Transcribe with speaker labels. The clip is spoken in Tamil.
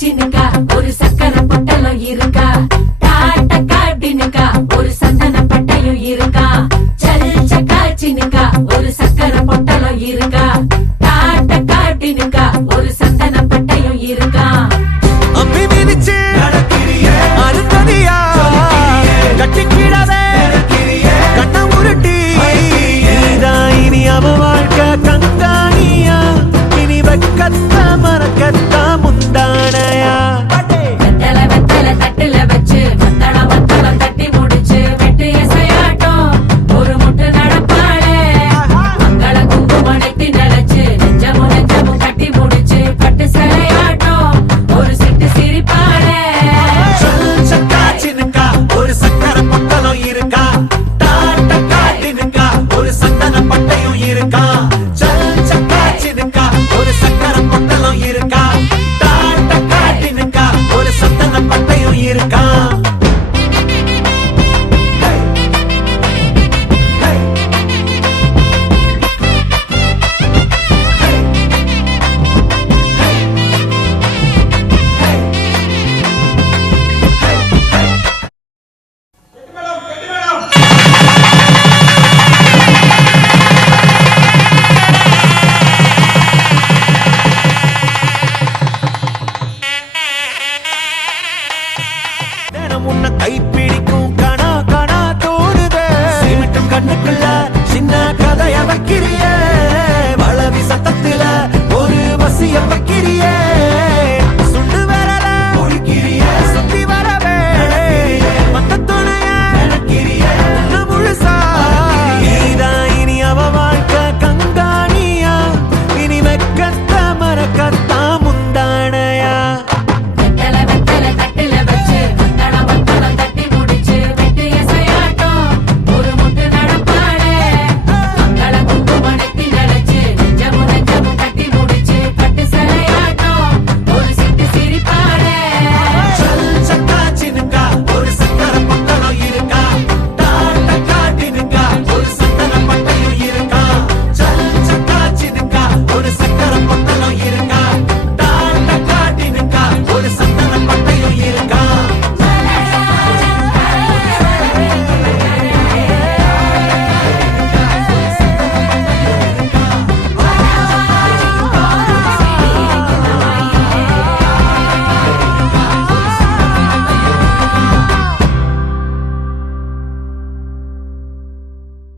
Speaker 1: சின்னுக்கா ஒரு சக்கரை பொட்டலம் இருக்கா? காட்ட காட்டினுக்கா? ஒரு சக்கரை